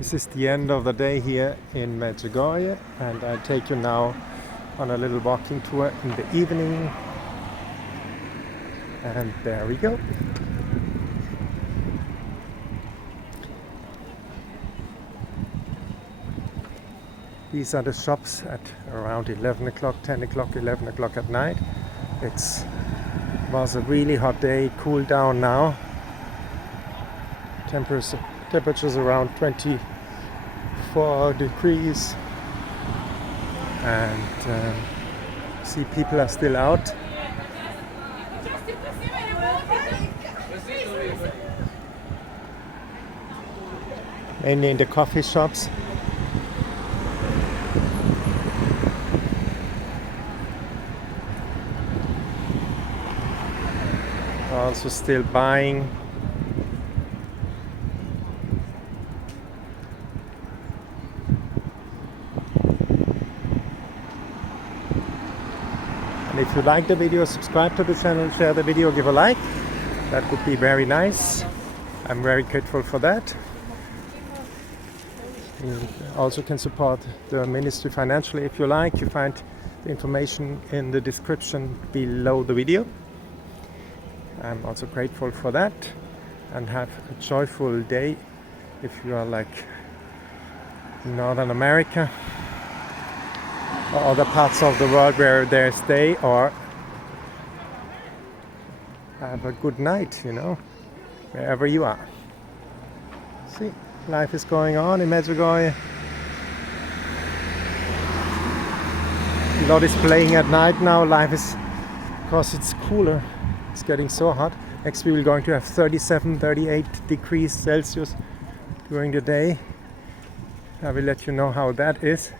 This is the end of the day here in Medjugorje, and I take you now on a little walking tour in the evening. And there we go. These are the shops at around 11 o'clock, 10 o'clock, 11 o'clock at night. It was a really hot day, cooled down now. Temperatures around 24 degrees. And see, people are still out. Mainly in the coffee shops. Also still buying. And if you like the video, subscribe to the channel, share the video, give a like. That would be very nice. I'm very grateful for that. You also can support the ministry financially if you like. You find the information in the description below the video. I'm also grateful for that, and have a joyful day if you are like in Northern America or other parts of the world where there's day, or have a good night, wherever you are. See, life is going on in Medjugorje. A lot is playing at night now. Life is, because it's cooler. It's getting so hot. Next we will going to have 37, 38 degrees Celsius during the day. I will let you know how that is.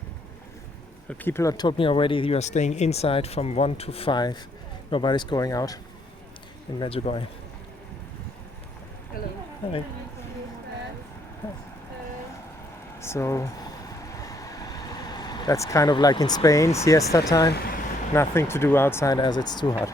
But people have told me already you are staying inside from 1 to 5. Nobody's going out in Medjugorje. Hello. Hi. So that's kind of like in Spain, siesta time. Nothing to do outside as it's too hot.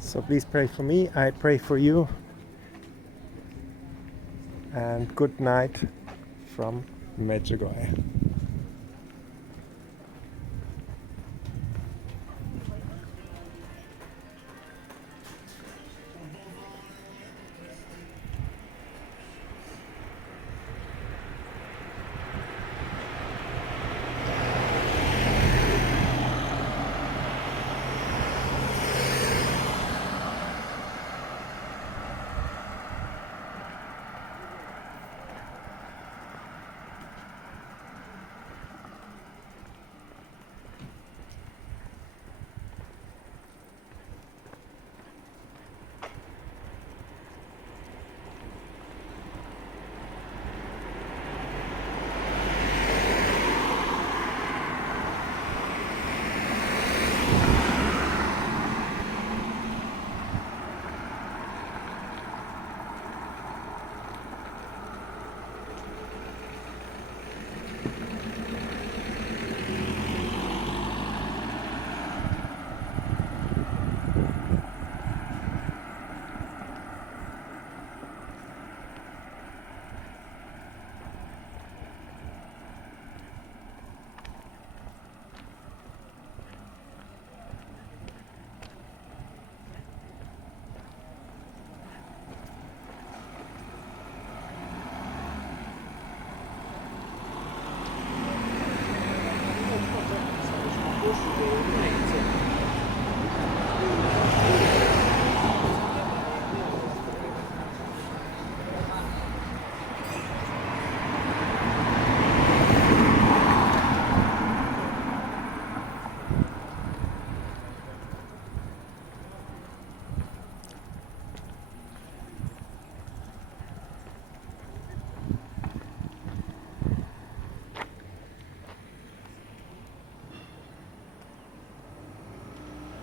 So please pray for me, I pray for you, and good night from Medjugorje.